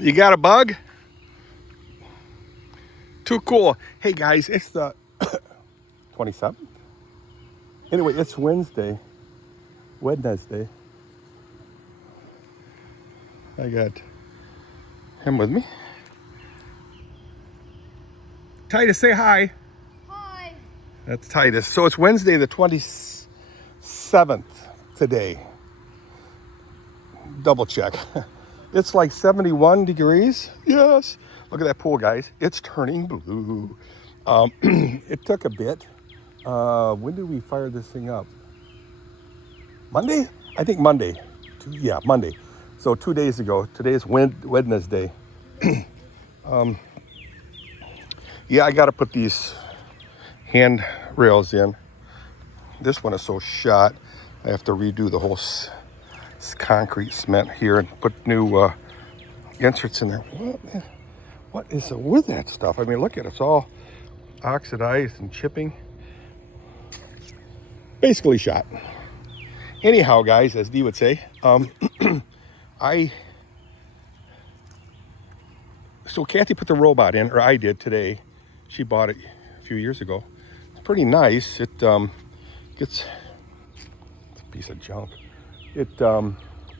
You got a bug? Too cool. Hey guys, it's the 27th. Anyway, it's Wednesday. I got him with me. Titus, say hi. Hi. That's Titus. So it's Wednesday the 27th today. Double check. It's like 71 degrees. Yes. Look at that pool, guys. It's turning blue. It took a bit. When did we fire this thing up? Monday? I think Monday. Yeah, Monday. So 2 days ago. Today's Wednesday. Yeah, I got to put these hand rails in. This one is so shot. I have to redo the whole concrete cement here and put new inserts in there. What is it with that stuff? I mean, look at it. It's all oxidized and chipping. Basically shot. Anyhow, guys, as Dee would say, so Kathy put the robot in, or I did today. She bought it a few years ago. It's pretty nice. It it's a piece of junk. It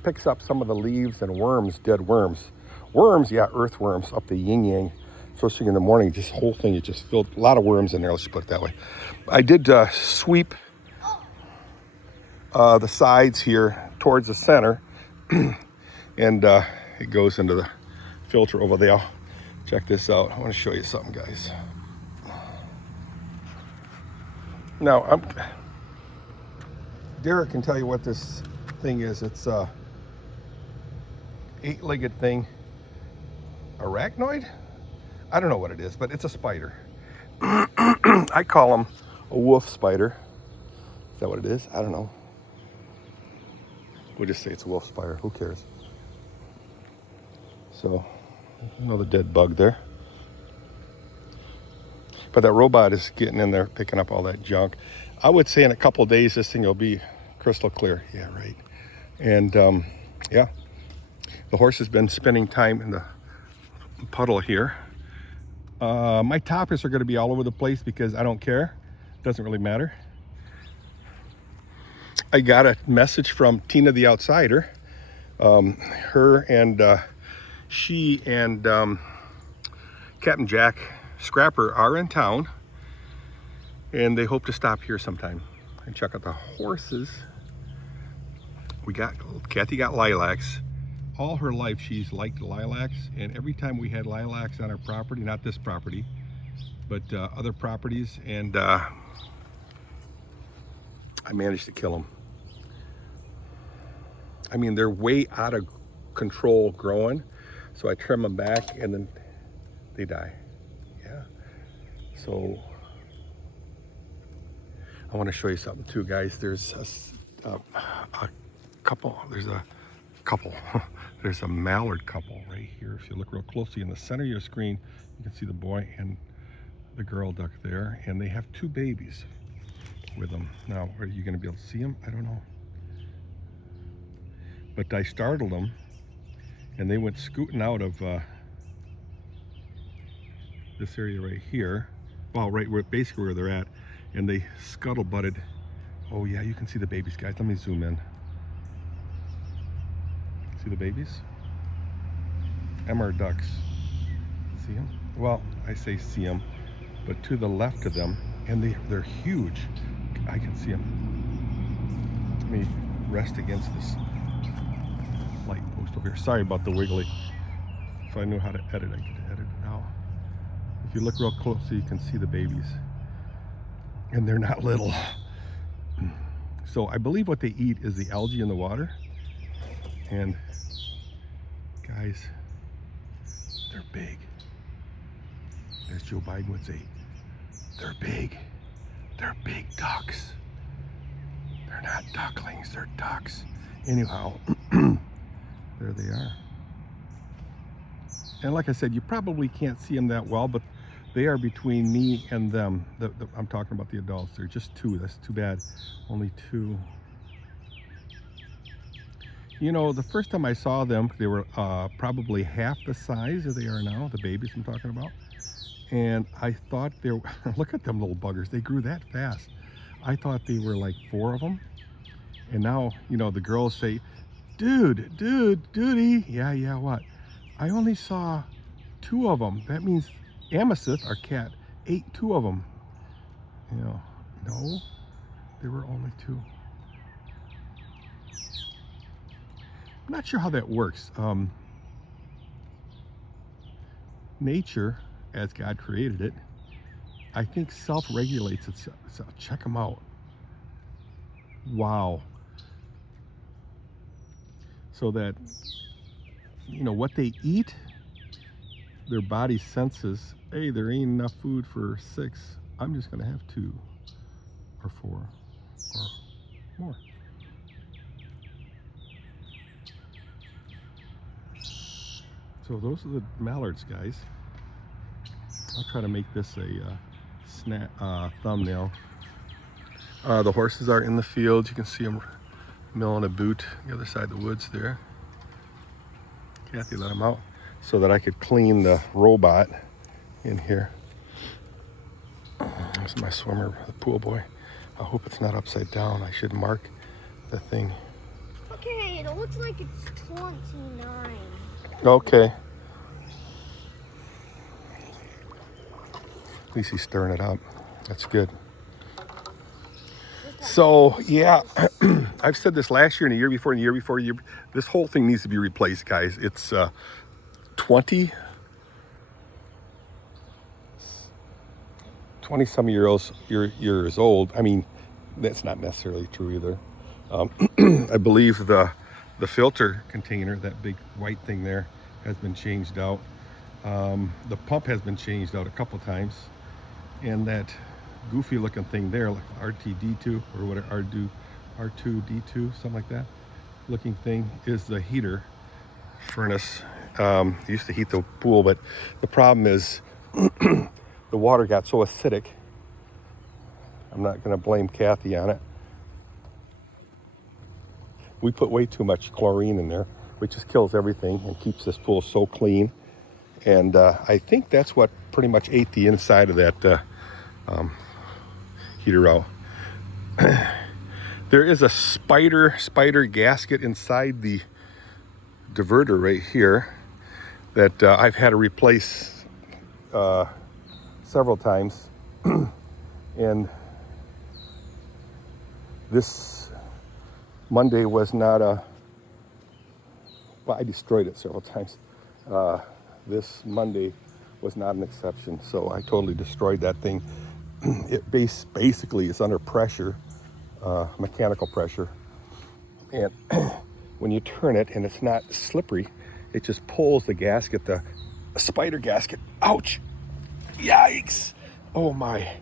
picks up some of the leaves and worms, dead worms. Worms, yeah, earthworms up the yin yang. First thing in the morning, this whole thing, it just filled a lot of worms in there. Let's just put it that way. I did sweep the sides here towards the center, and it goes into the filter over there. Check this out. I want to show you something, guys. Now, Dirk can tell you what this thing is. It's a 8-legged thing. Arachnoid? I don't know what it is, but it's a spider. I call them a wolf spider. Is that what it is? I don't know. We'll just say it's a wolf spider. Who cares? So, another dead bug there. But that robot is getting in there, picking up all that junk. I would say in a couple of days, this thing will be crystal clear. Yeah, right. And yeah, the horse has been spending time in the puddle here. My toppers are going to be all over the place because I don't care. Doesn't really matter. I got a message from Tina the Outsider. Her and she and Captain Jack Scrapper are in town, and they hope to stop here sometime and check out the horses. Kathy got lilacs. All her life she's liked lilacs, and every time we had lilacs on our property, not this property, but other properties, and I managed to kill them. I mean, they're way out of control growing, so I trim them back and then they die. Yeah. So I want to show you something too, guys. There's a couple. There's a mallard couple right here. If you look real closely in the center of your screen, you can see the boy and the girl duck there, and they have 2 babies with them. Now, are you going to be able to see them? I don't know. But I startled them, and they went scooting out of this area right here. Well, right where basically where they're at, and they scuttle-butted. Oh yeah, you can see the babies, guys. Let me zoom in. See the babies? Emmer ducks. See them? Well, I say see them, but to the left of them, and they're huge. I can see them. Let me rest against this light post over here. Sorry about the wiggly. If I knew how to edit, I could edit it now. If you look real closely, you can see the babies. And they're not little. So I believe what they eat is the algae in the water. And guys, they're big. As Joe Biden would say, they're big. They're big ducks. They're not ducklings, they're ducks. Anyhow, there they are. And like I said, you probably can't see them that well, but they are between me and them. I'm talking about the adults. They're just 2. That's too bad. Only 2. You know, the first time I saw them, they were probably half the size that they are now, the babies I'm talking about. And I thought they were, look at them little buggers, they grew that fast. I thought they were like 4 of them. And now, you know, the girls say, duty. Yeah, what? I only saw 2 of them. That means Amethyst, our cat, ate 2 of them. You know, no, there were only 2. I'm not sure how that works. Nature, as God created it, I think self-regulates itself. So check them out. Wow. So that, you know, what they eat, their body senses, hey, there ain't enough food for 6. I'm just gonna have 2 or 4 or more. So those are the mallards, guys. I'll try to make this a thumbnail. The horses are in the field. You can see them milling a boot the other side of the woods there. Kathy let them out so that I could clean the robot in here. This is my swimmer, the pool boy. I hope it's not upside down. I should mark the thing. Okay, it looks like it's 29. Okay. At least he's stirring it up. That's good. So, yeah, I've said this last year and the year before and the year before. This whole thing needs to be replaced, guys. It's 20 some years old. I mean, that's not necessarily true either. I believe the filter container, that big white thing there, has been changed out. The pump has been changed out a couple times, and that goofy looking thing there, like RTD2 or whatever, R2D2, something like that looking thing, is the heater furnace. Used to heat the pool, but the problem is the water got so acidic. I'm not going to blame Kathy on it. We put way too much chlorine in there, which just kills everything and keeps this pool so clean. And I think that's what pretty much ate the inside of that heater out. There is a spider gasket inside the diverter right here that I've had to replace several times. And this Monday was not well, I destroyed it several times. This Monday was not an exception, so I totally destroyed that thing. It basically is under pressure, mechanical pressure, and when you turn it and it's not slippery, it just pulls the gasket, the spider gasket. Ouch! Yikes! Oh my!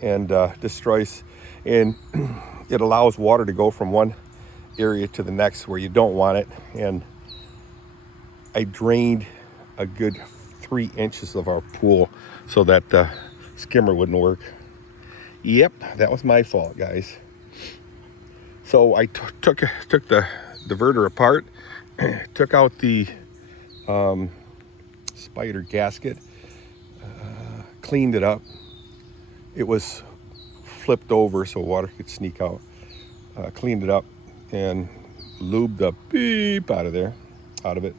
And destroys, and it allows water to go from one area to the next where you don't want it. And I drained a good 3 inches of our pool so that the skimmer wouldn't work. Yep, that was my fault, guys. So I took the diverter apart, took out the spider gasket, cleaned it up. It was flipped over so water could sneak out. Cleaned it up and lubed the beep out of it.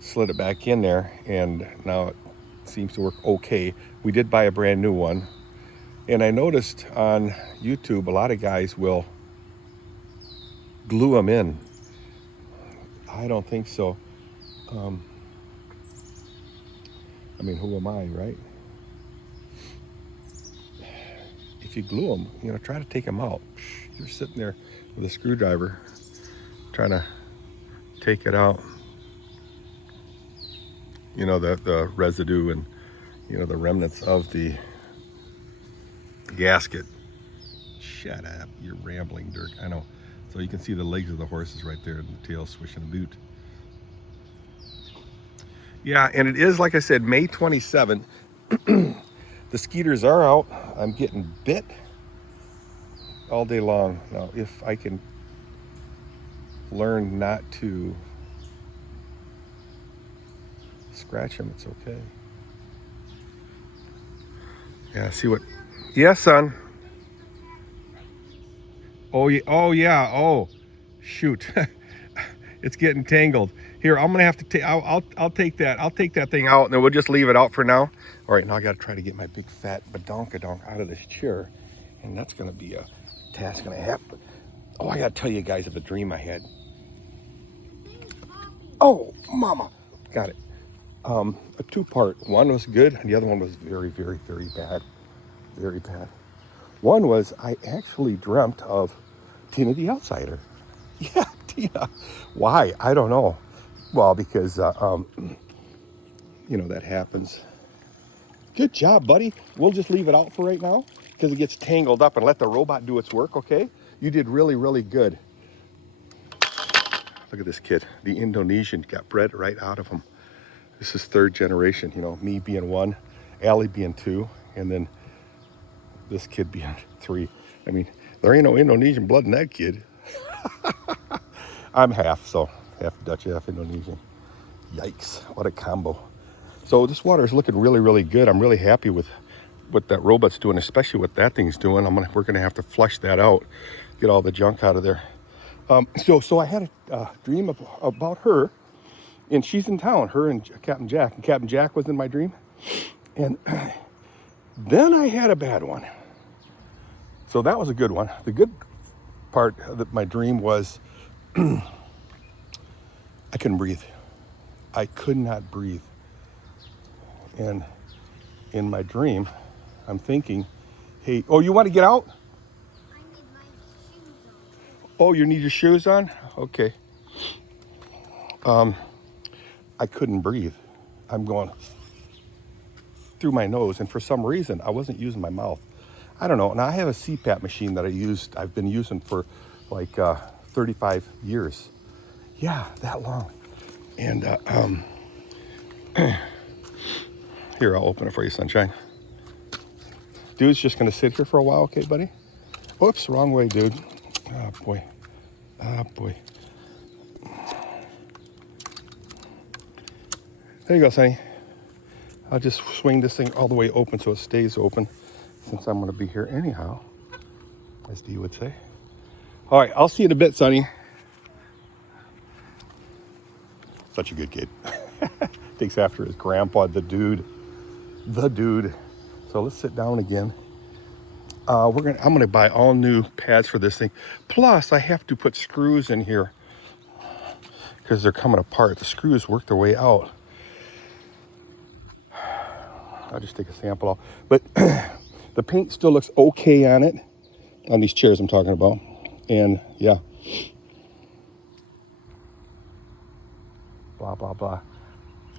Slid it back in there, and now it seems to work okay. We did buy a brand new one, and I noticed on YouTube a lot of guys will glue them in. I don't think so. I mean, who am I, right? If you glue them, you know, try to take them out. You're sitting there with a screwdriver trying to take it out. You know, the residue and, you know, the remnants of the gasket. Shut up, you're rambling, Dirk. I know. So you can see the legs of the horses right there and the tail swishing a boot. Yeah, and it is, like I said, May 27th. The skeeters are out. I'm getting bit all day long. Now, if I can learn not to scratch him, it's okay. Yeah, see what? Yes, son. Oh yeah. Oh yeah. Oh, shoot. It's getting tangled. Here, I'm gonna have to take. I'll take that. I'll take that thing out, and then we'll just leave it out for now. All right, now I got to try to get my big fat badonkadonk out of this chair, and that's gonna be a task and a half. Oh, I gotta tell you guys of a dream I had. Oh, mama, got it. A two-part. One was good, and the other one was very, very, very bad. Very bad. One was I actually dreamt of Tina the Outsider. Yeah, Tina. Why? I don't know. Well, because you know that happens. Good job, buddy. We'll just leave it out for right now because it gets tangled up, and let the robot do its work. Okay? You did really, really good. Look at this kid. The Indonesian got bred right out of him. This is third generation. You know, me being one, Allie being two, and then this kid being three. I mean, there ain't no Indonesian blood in that kid. I'm half, so half Dutch, half Indonesian. Yikes, what a combo. So this water is looking really, really good. I'm really happy with what that robot's doing, especially what that thing's doing. We're gonna have to flush that out, get all the junk out of there. So I had a dream about her, and she's in town, her and Captain Jack. And Captain Jack was in my dream. And then I had a bad one. So that was a good one. The good part of my dream was I couldn't breathe. I could not breathe. And in my dream, I'm thinking, hey, oh, you want to get out? I need my shoes on. Oh, you need your shoes on? Okay. I couldn't breathe. I'm going through my nose, and for some reason, I wasn't using my mouth. I don't know. Now I have a CPAP machine that I've been using for like 35 years. Yeah, that long. And here, I'll open it for you, sunshine. Dude's just gonna sit here for a while, okay, buddy? Whoops, wrong way, dude. Oh boy. Oh boy. There you go, Sonny. I'll just swing this thing all the way open so it stays open, since I'm gonna be here anyhow, as Dee would say. All right, I'll see you in a bit, Sonny. Such a good kid. Takes after his grandpa, the dude. The dude. So let's sit down again. I'm gonna buy all new pads for this thing. Plus, I have to put screws in here because they're coming apart. The screws work their way out. I'll just take a sample off. But the paint still looks okay on it, on these chairs I'm talking about. And yeah. Blah, blah, blah.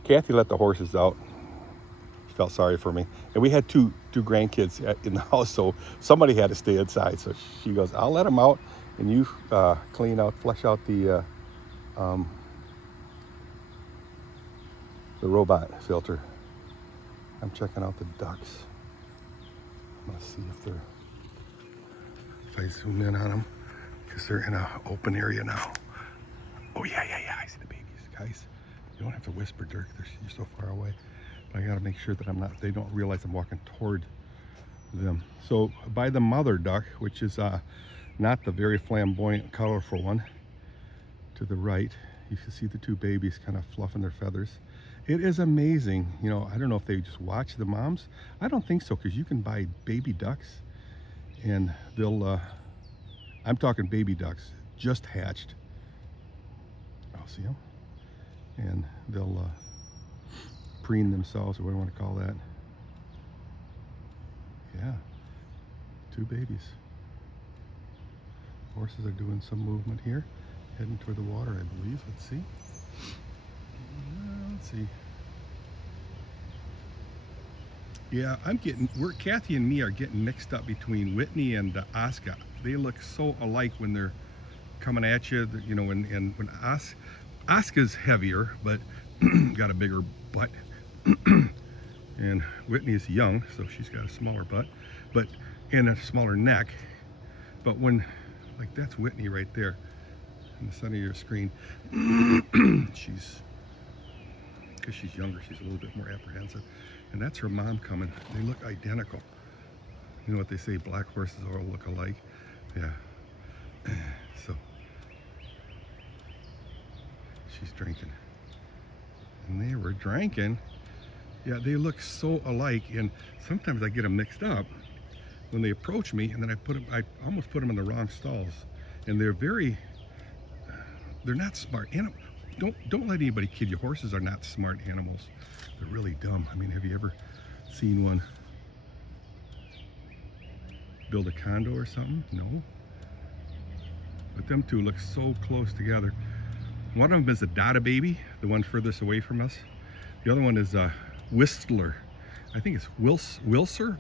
Kathy let the horses out. She felt sorry for me. And we had two grandkids in the house, so somebody had to stay inside. So she goes, I'll let them out, and you flush out the robot filter. I'm checking out the ducks. I'm gonna see if I zoom in on them, because they're in an open area now. Oh yeah, I see the babies, guys. You don't have to whisper, Dirk. You're so far away. But I gotta make sure that they don't realize I'm walking toward them. So by the mother duck, which is not the very flamboyant, colorful one, to the right, you can see the two babies kind of fluffing their feathers. It is amazing. You know, I don't know if they just watch the moms. I don't think so, because you can buy baby ducks, and they'll, I'm talking baby ducks, just hatched. I'll see them. And they'll preen themselves, or what do you want to call that. Yeah, two babies. Horses are doing some movement here, heading toward the water, I believe. Let's see. Let's see. Yeah, Kathy and me are getting mixed up between Whitney and Oscar. They look so alike when they're coming at you, you know, and when Oscar's heavier, but got a bigger butt. And Whitney's young, so she's got a smaller butt, and a smaller neck. But when, like, that's Whitney right there. in the center of your screen. She's, because she's younger, she's a little bit more apprehensive. And that's her mom coming. They look identical. You know what they say, black horses all look alike? Yeah. So, she's drinking. And they were drinking. Yeah, they look so alike, and sometimes I get them mixed up when they approach me, and then I almost put them in the wrong stalls. And they're not smart. Don't let anybody kid you. Horses are not smart animals. They're really dumb. I mean, have you ever seen one build a condo or something? No. But them two look so close together. One of them is a Dada baby, the one furthest away from us. The other one is a Whistler. I think it's Whistler?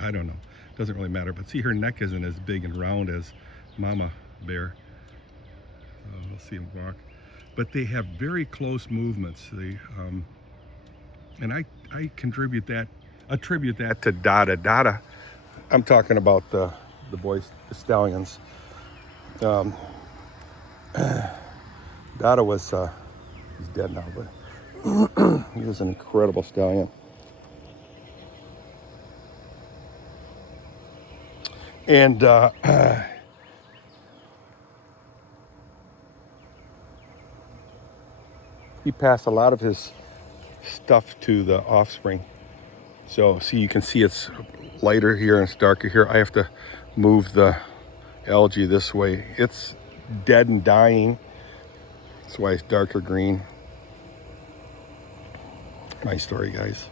I don't know. Doesn't really matter. But see, her neck isn't as big and round as Mama Bear. We'll see them walk. But they have very close movements. And I attribute that to Dada. Dada, I'm talking about the boys, the stallions. Dada was, he's dead now, but he was an incredible stallion. And he passed a lot of his stuff to the offspring. So see, you can see it's lighter here and it's darker here. I have to move the algae this way. It's dead and dying. That's why it's darker green. My story, guys.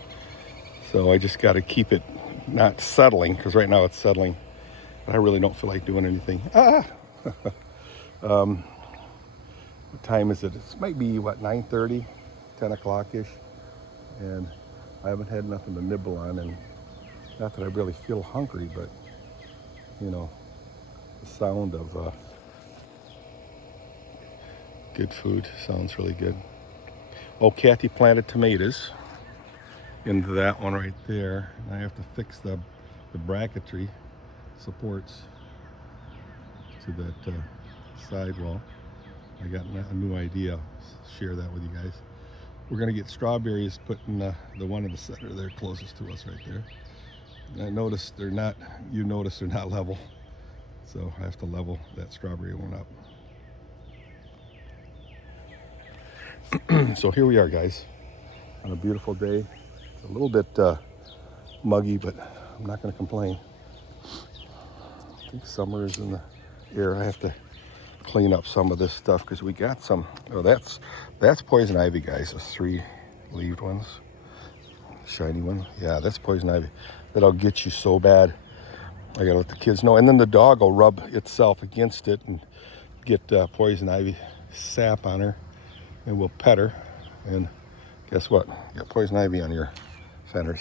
So I just got to keep it not settling, because right now it's settling. But I really don't feel like doing anything. What time is it? It might be, what, 9:30, 10 o'clock-ish. And I haven't had nothing to nibble on. And not that I really feel hungry, but, you know, the sound of good food sounds really good. Oh, Kathy planted tomatoes into that one right there. And I have to fix the bracketry supports to that sidewall. I got a new idea. I'll share that with you guys. We're gonna get strawberries put in the one in the center there, closest to us right there. And I noticed they're not level. So I have to level that strawberry one up. So here we are, guys, on a beautiful day. It's a little bit muggy, but I'm not gonna complain. I think summer is in the air. I have to clean up some of this stuff because we got some. Oh, that's poison ivy, guys. The 3-leaved ones, shiny one. Yeah, that's poison ivy. That'll get you so bad. I gotta let the kids know. And then the dog will rub itself against it and get poison ivy sap on her, and we'll pet her. And guess what? You got poison ivy on your fenders.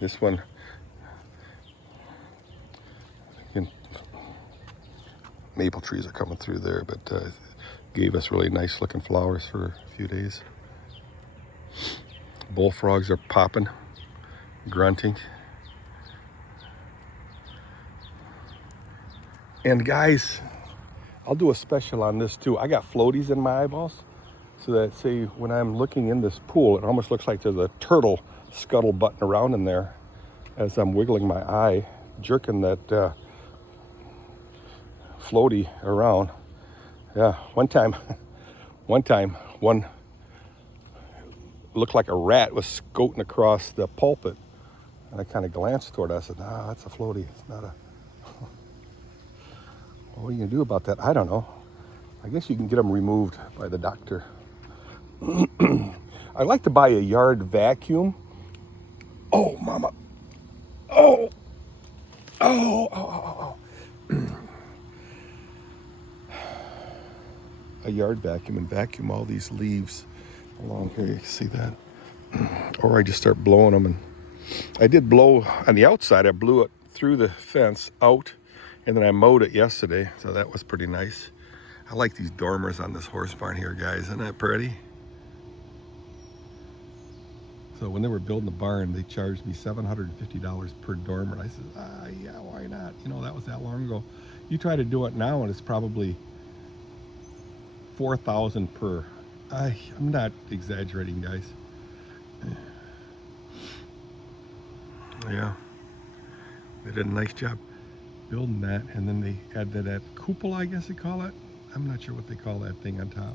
This one, maple trees are coming through there, but gave us really nice looking flowers for a few days. Bullfrogs are popping, grunting. And guys, I'll do a special on this too. I got floaties in my eyeballs, so that, say, when I'm looking in this pool, it almost looks like there's a turtle scuttle-butting around in there as I'm wiggling my eye, jerking that floaty around. Yeah, one time, one looked like a rat was scooting across the pulpit, and I kind of glanced toward it. I said, "Nah, that's a floaty. It's not a." What are you gonna do about that? I don't know. I guess you can get them removed by the doctor. I'd like to buy a yard vacuum. Oh, mama. Oh. A yard vacuum and vacuum all these leaves along here. You can see that. Or I just start blowing them. And I did blow on the outside. I blew it through the fence out, and then I mowed it yesterday, so that was pretty nice. I like these dormers on this horse barn here, guys. Isn't that pretty? So when they were building the barn, they charged me $750 per dormer. I said, yeah, why not? You know, that was that long ago. You try to do it now, and it's probably $4,000 per. I'm not exaggerating, guys. Yeah, they did a nice job building that, and then they added that cupola, I guess they call it. I'm not sure what they call that thing on top.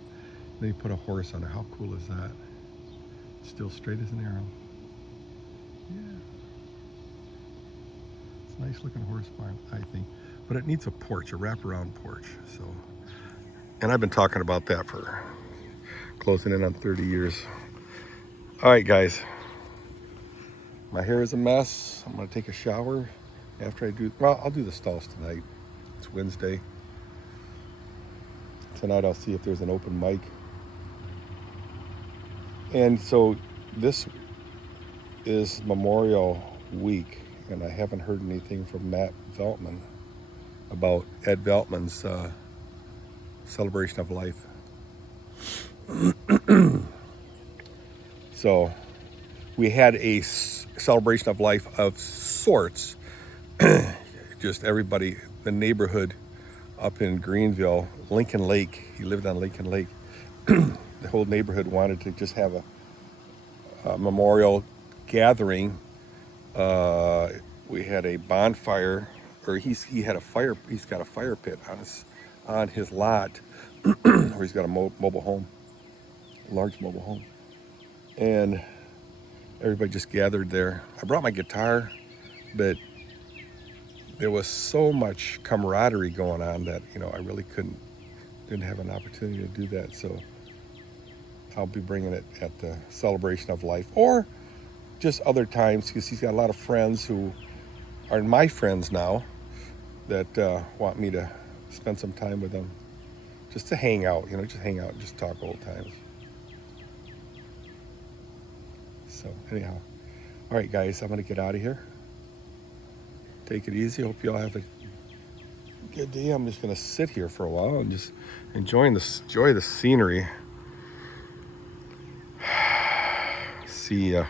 Then you put a horse on it. How cool is that? Still straight as an arrow. Yeah. It's a nice looking horse barn, I think. But it needs a porch, a wraparound porch. So, and I've been talking about that for closing in on 30 years. All right, guys. My hair is a mess. I'm gonna take a shower after I do, well, I'll do the stalls tonight. It's Wednesday. Tonight I'll see if there's an open mic. And so this is Memorial Week, and I haven't heard anything from Matt Veltman about Ed Veltman's celebration of life. So we had a celebration of life of sorts. Just everybody, the neighborhood up in Greenville, Lincoln Lake, he lived on Lincoln Lake. The whole neighborhood wanted to just have a memorial gathering. We had a bonfire, or he had a fire. He's got a fire pit on his lot, where he's got a mobile home, a large mobile home, and everybody just gathered there. I brought my guitar, but there was so much camaraderie going on that, you know, I really didn't have an opportunity to do that. So I'll be bringing it at the celebration of life, or just other times, because he's got a lot of friends who are my friends now that want me to spend some time with them, just to hang out, you know, just hang out and just talk old times. So anyhow, all right, guys, I'm gonna get out of here. Take it easy. Hope you all have a good day. I'm just gonna sit here for a while and just enjoy the scenery. See ya.